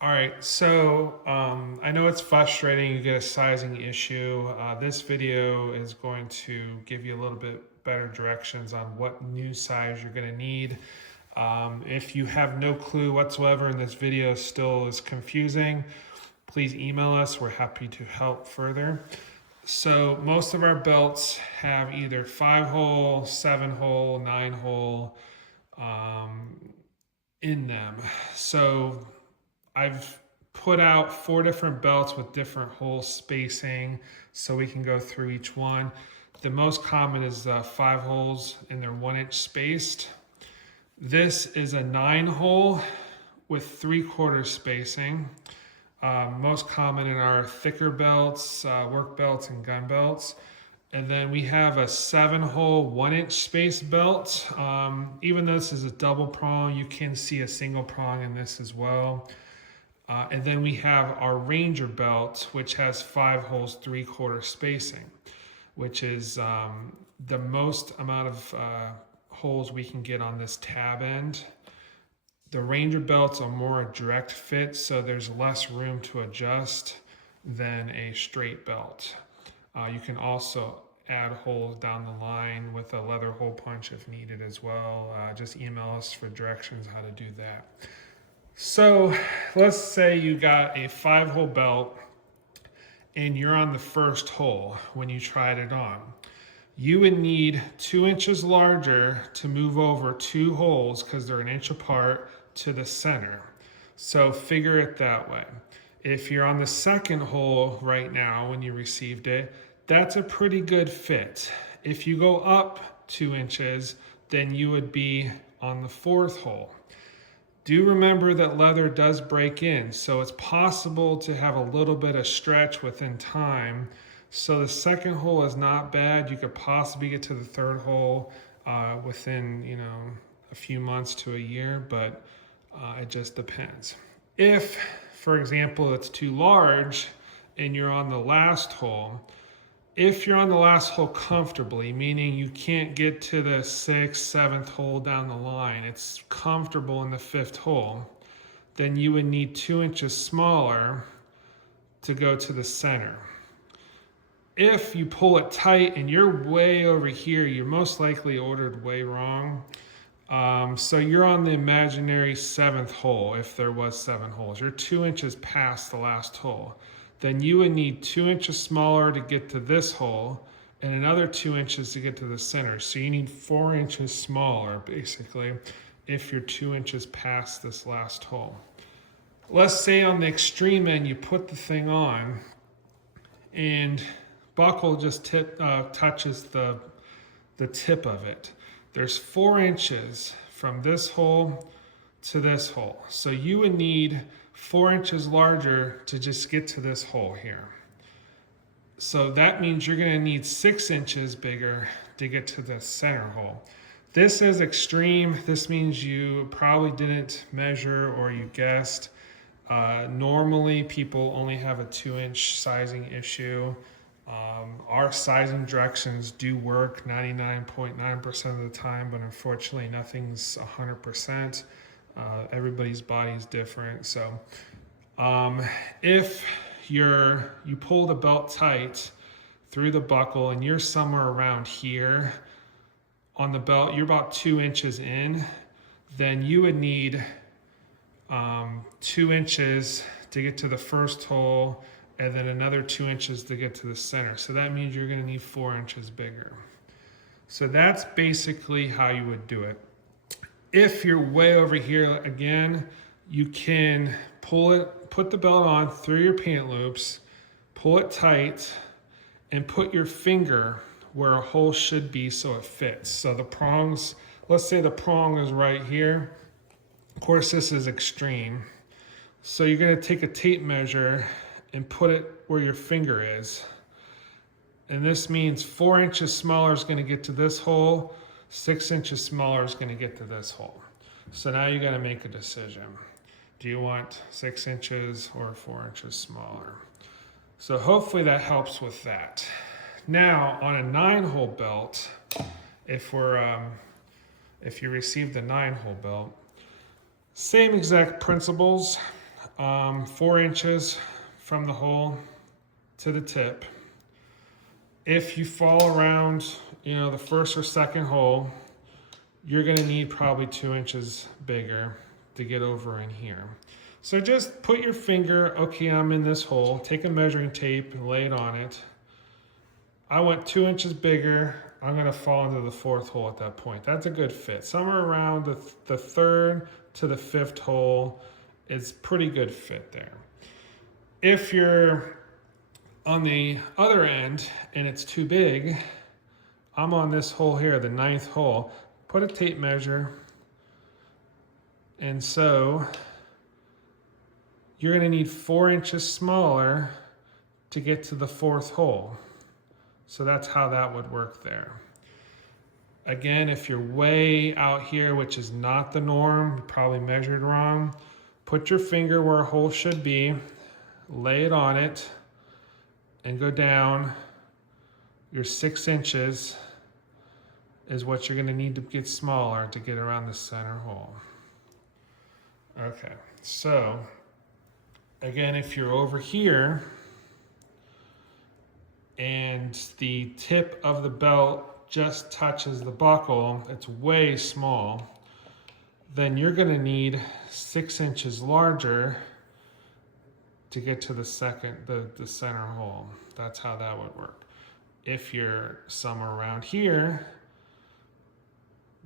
All right, so I know it's frustrating. You get a sizing issue. This video is going to give you a little bit better directions on what new size you're going to need. If you have no clue whatsoever and this video still is confusing, please email us. We're happy to help further. So most of our belts have either 5-hole, 7-hole, 9-hole in them. So I've put out 4 different belts with different hole spacing so we can go through each one. The most common is 5 holes and they're 1 inch spaced. This is a 9-hole with 3/4 spacing. Most common in our thicker belts, work belts, and gun belts. And then we have a 7-hole, 1 inch space belt. Even though this is a double prong, you can see a single prong in this as well. And then we have our Ranger belt, which has 5 holes, 3/4 spacing, which is the most amount of holes we can get on this tab end. The Ranger belts are more a direct fit, so there's less room to adjust than a straight belt. You can also add holes down the line with a leather hole punch if needed as well. Just email us for directions how to do that. So let's say you got a 5-hole belt and you're on the first hole when you tried it on. You would need 2 inches larger to move over 2 holes because they're 1 inch apart to the center. So figure it that way. If you're on the second hole right now when you received it, that's a pretty good fit. If you go up 2 inches, then you would be on the 4th hole. Do remember that leather does break in, so it's possible to have a little bit of stretch within time. So the second hole is not bad. You could possibly get to the 3rd hole within, a few months to a year, but it just depends. If, for example, it's too large and you're on the last hole, if you're on the last hole comfortably, meaning you can't get to the 6th, 7th hole down the line, it's comfortable in the 5th hole, then you would need 2 inches smaller to go to the center. If you pull it tight and you're way over here, you're most likely ordered way wrong. So you're on the imaginary 7th hole, if there was 7 holes. You're 2 inches past the last hole. Then you would need 2 inches smaller to get to this hole and another 2 inches to get to the center. So you need 4 inches smaller, basically, if you're 2 inches past this last hole. Let's say on the extreme end, you put the thing on and buckle just touches the tip of it. There's 4 inches from this hole to this hole. So you would need 4 inches larger to just get to this hole here. So that means you're going to need 6 inches bigger to get to the center hole. This is extreme. This means you probably didn't measure or you guessed. Normally people only have a 2-inch sizing issue. Our sizing directions do work 99.9% of the time, but unfortunately nothing's 100%. Everybody's body is different. So if you pull the belt tight through the buckle and you're somewhere around here on the belt, you're about 2 inches in, then you would need 2 inches to get to the first hole and then another 2 inches to get to the center. So that means you're going to need 4 inches bigger. So that's basically how you would do it. If you're way over here, again, you can put the belt on through your pant loops, pull it tight, and put your finger where a hole should be so it fits. So the prongs, let's say the prong is right here. Of course, this is extreme. So you're going to take a tape measure and put it where your finger is. And this means 4 inches smaller is going to get to this hole, 6 inches smaller is going to get to this hole. So now you got to make a decision. Do you want 6 inches or 4 inches smaller? So hopefully that helps with that. Now on a 9-hole belt, if you received a 9-hole belt, same exact principles. 4 inches from the hole to the tip. If you fall around, the first or second hole, you're going to need probably 2 inches bigger to get over in here. So just put your finger, okay, I'm in this hole, take a measuring tape and lay it on it. I went 2 inches bigger. I'm going to fall into the 4th hole at that point. That's a good fit. Somewhere around the 3rd to the 5th hole is pretty good fit there. If you're on the other end and it's too big, I'm on this hole here, the 9th hole. Put a tape measure, and so you're going to need 4 inches smaller to get to the 4th hole. So that's how that would work there. Again, if you're way out here, which is not the norm, you probably measured wrong, put your finger where a hole should be, lay it on it, and go down. Your 6 inches is what you're going to need to get smaller to get around the center hole. Okay, so again, if you're over here and the tip of the belt just touches the buckle, it's way small, then you're going to need 6 inches larger to get to the center hole. That's how that would work. If you're somewhere around here,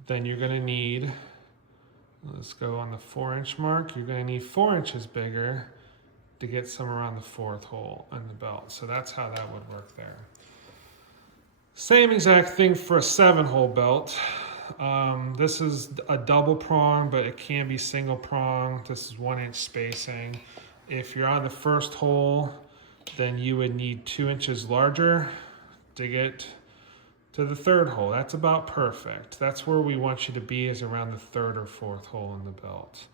then you're going to need, let's go on the 4-inch mark, you're going to need 4 inches bigger to get somewhere around the 4th hole in the belt. So that's how that would work there. Same exact thing for a 7-hole belt. This is a double prong, but it can be single prong. This is 1-inch spacing. If you're on the 1st hole, then you would need 2 inches larger to get to the 3rd hole. That's about perfect. That's where we want you to be, is around the 3rd or 4th hole in the belt.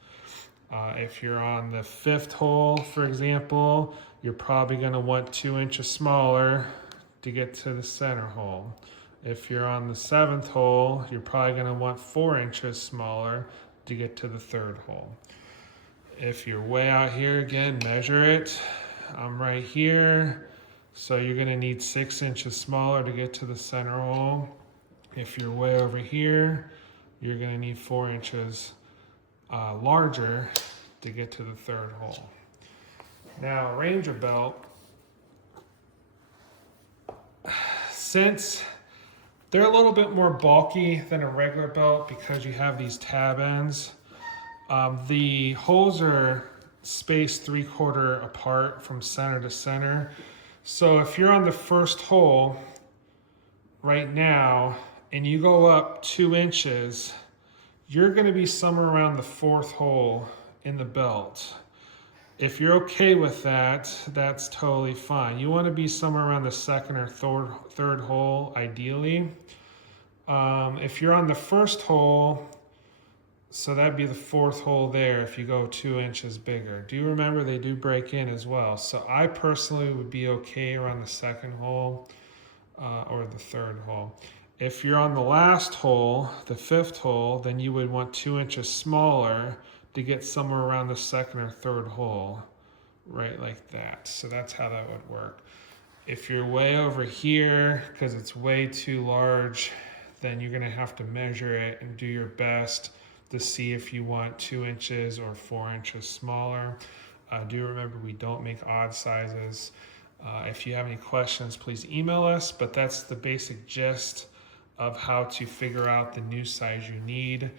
If you're on the 5th hole, for example, you're probably going to want 2 inches smaller to get to the center hole. If you're on the 7th hole, you're probably going to want 4 inches smaller to get to the 3rd hole. If you're way out here, again, measure it. I'm right here. So you're going to need 6 inches smaller to get to the center hole. If you're way over here, you're going to need 4 inches larger to get to the 3rd hole. Now, Ranger belt, since they're a little bit more bulky than a regular belt because you have these tab ends, the holes are spaced 3/4 apart from center to center. So if you're on the 1st hole right now and you go up 2 inches, you're going to be somewhere around the 4th hole in the belt. If you're okay with that, that's totally fine. You want to be somewhere around the 2nd or 3rd hole, ideally. If you're on the 1st hole, so that'd be the 4th hole there if you go 2 inches bigger. Do you remember they do break in as well? So I personally would be okay around the 2nd hole or the 3rd hole. If you're on the last hole, the 5th hole, then you would want 2 inches smaller to get somewhere around the 2nd or 3rd hole, right like that. So that's how that would work. If you're way over here, because it's way too large, then you're gonna have to measure it and do your best to see if you want 2 inches or 4 inches smaller. Do remember we don't make odd sizes. If you have any questions, please email us, but that's the basic gist of how to figure out the new size you need.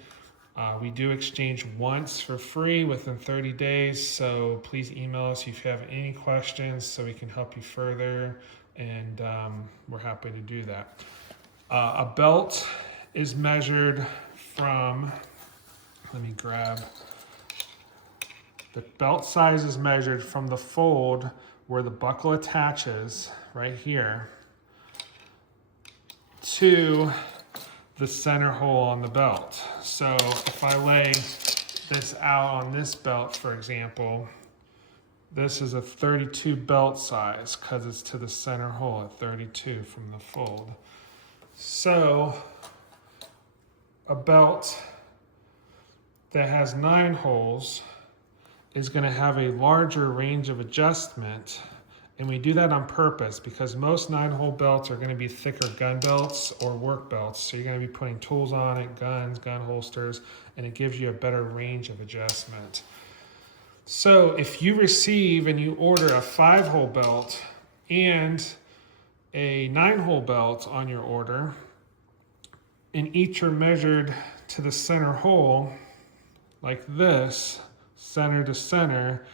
We do exchange once for free within 30 days, so please email us if you have any questions so we can help you further, and we're happy to do that. A belt is measured from, let me grab, the belt size is measured from the fold where the buckle attaches, right here, to the center hole on the belt. So if I lay this out on this belt, for example, this is a 32 belt size because it's to the center hole at 32 from the fold. So a belt that has 9 holes is going to have a larger range of adjustment. And we do that on purpose because most 9-hole belts are going to be thicker gun belts or work belts. So you're going to be putting tools on it, guns, gun holsters, and it gives you a better range of adjustment. So if you receive and you order a 5-hole belt and a 9-hole belt on your order, and each are measured to the center hole, like this, center to center,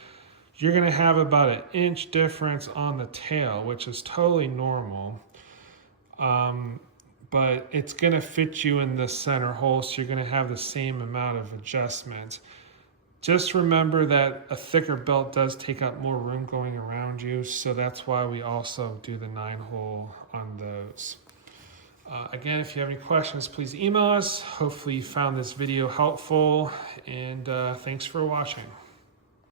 you're going to have about an inch difference on the tail, which is totally normal. But it's going to fit you in the center hole, so you're going to have the same amount of adjustment. Just remember that a thicker belt does take up more room going around you, so that's why we also do the 9-hole on those. Again, if you have any questions, please email us. Hopefully you found this video helpful, and thanks for watching.